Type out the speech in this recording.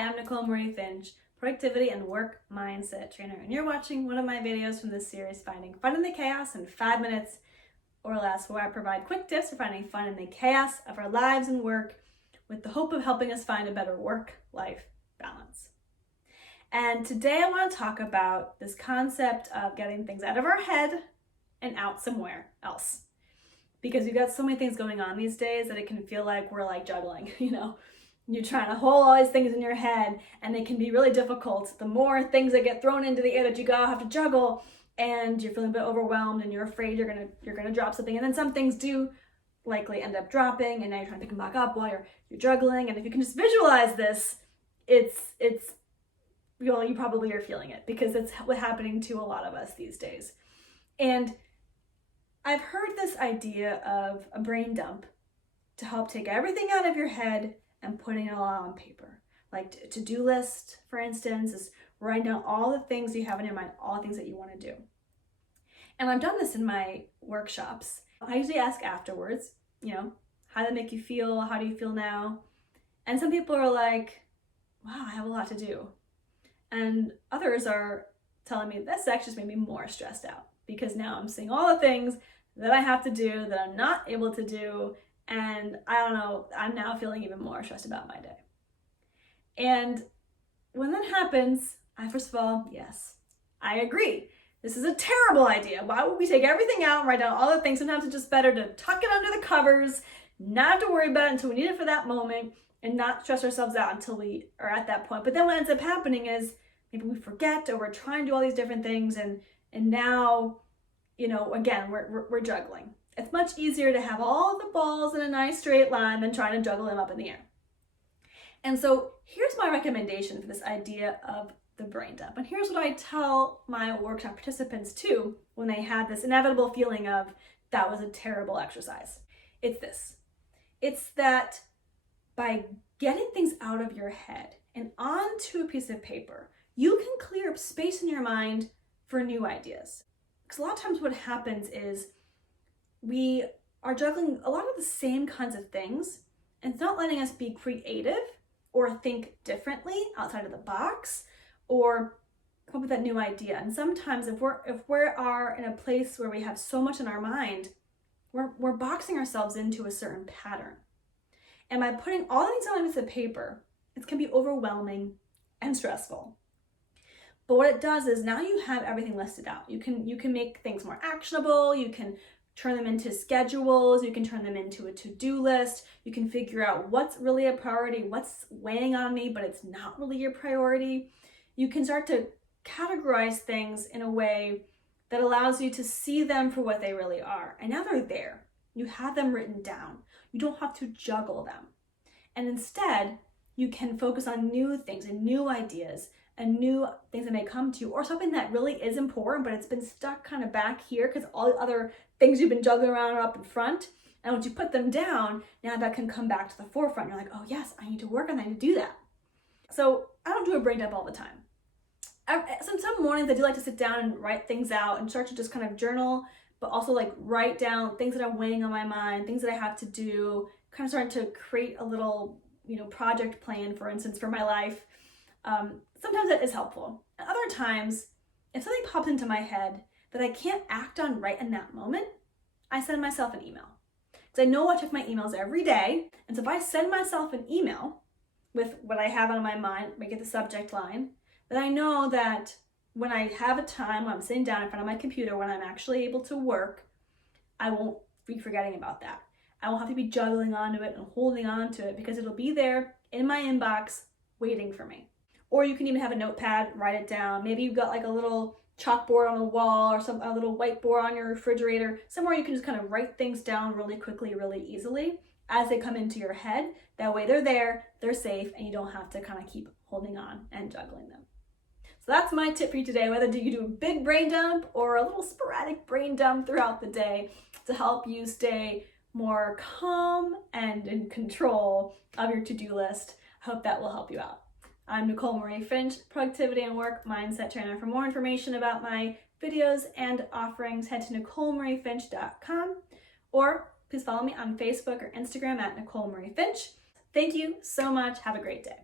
I'm Nicole Finch, productivity and work mindset trainer, and you're watching one of my videos from this series, Finding Fun in the Chaos in 5 minutes or less, where I provide quick tips for finding fun in the chaos of our lives and work with the hope of helping us find a better work-life balance. And today I want to talk about this concept of getting things out of our head and out somewhere else. Because we've got so many things going on these days that it can feel like we're like juggling, You're trying to hold all these things in your head, and it can be really difficult. The more things that get thrown into the air that you have to juggle, and you're feeling a bit overwhelmed, and you're afraid you're gonna drop something, and then some things do likely end up dropping, and now you're trying to pick them back up while you're juggling. And if you can just visualize this, you probably are feeling it, because it's what's happening to a lot of us these days. And I've heard this idea of a brain dump to help take everything out of your head and putting it all on paper. Like a to-do list, for instance, is writing down all the things you have in your mind, all the things that you want to do. And I've done this in my workshops. I usually ask afterwards, how did it make you feel? How do you feel now? And some people are like, wow, I have a lot to do. And others are telling me this actually just made me more stressed out, because now I'm seeing all the things that I have to do that I'm not able to do. And I don't know, I'm now feeling even more stressed about my day. And when that happens, first of all, yes, I agree. This is a terrible idea. Why would we take everything out and write down all the things? Sometimes it's just better to tuck it under the covers, not have to worry about it until we need it for that moment, and not stress ourselves out until we are at that point. But then what ends up happening is maybe we forget, or we're trying to do all these different things, and now, again, we're juggling. It's much easier to have all the balls in a nice straight line than trying to juggle them up in the air. And so here's my recommendation for this idea of the brain dump. And here's what I tell my workshop participants too when they had this inevitable feeling of that was a terrible exercise. It's this. It's that by getting things out of your head and onto a piece of paper, you can clear up space in your mind for new ideas. Because a lot of times what happens is we are juggling a lot of the same kinds of things, and it's not letting us be creative or think differently outside of the box or come up with that new idea. And sometimes if we are in a place where we have so much in our mind, we're boxing ourselves into a certain pattern. And by putting all things on a piece of paper, it can be overwhelming and stressful. But what it does is now you have everything listed out. You can make things more actionable. You can turn them into schedules. You can turn them into a to-do list. You can figure out what's really a priority, what's weighing on me, but it's not really your priority. You can start to categorize things in a way that allows you to see them for what they really are. And now they're there. You have them written down. You don't have to juggle them. And instead, you can focus on new things and new ideas and new things that may come to you, or something that really is important, but it's been stuck kind of back here because all the other things you've been juggling around are up in front. And once you put them down, now that can come back to the forefront. You're like, oh yes, I need to work on that, I need to do that. So I don't do a brain dump all the time. Some mornings I do like to sit down and write things out and start to just kind of journal, but also like write down things that are weighing on my mind, things that I have to do, kind of starting to create a little, project plan, for instance, for my life. Sometimes that is helpful. And other times, if something pops into my head that I can't act on right in that moment, I send myself an email. Because I know I check my emails every day. And so if I send myself an email with what I have on my mind, make it the subject line, then I know that when I have a time, when I'm sitting down in front of my computer, when I'm actually able to work, I won't be forgetting about that. I won't have to be juggling onto it and holding on to it, because it'll be there in my inbox waiting for me. Or you can even have a notepad, write it down. Maybe you've got like a little chalkboard on the wall, or a little whiteboard on your refrigerator, somewhere you can just kind of write things down really quickly, really easily as they come into your head. That way they're there, they're safe, and you don't have to kind of keep holding on and juggling them. So that's my tip for you today, whether you do a big brain dump or a little sporadic brain dump throughout the day, to help you stay more calm and in control of your to-do list. I hope that will help you out. I'm Nicole Finch, productivity and work mindset trainer. For more information about my videos and offerings, head to NicoleMarieFinch.com, or please follow me on Facebook or Instagram at Nicole Marie Finch. Thank you so much. Have a great day.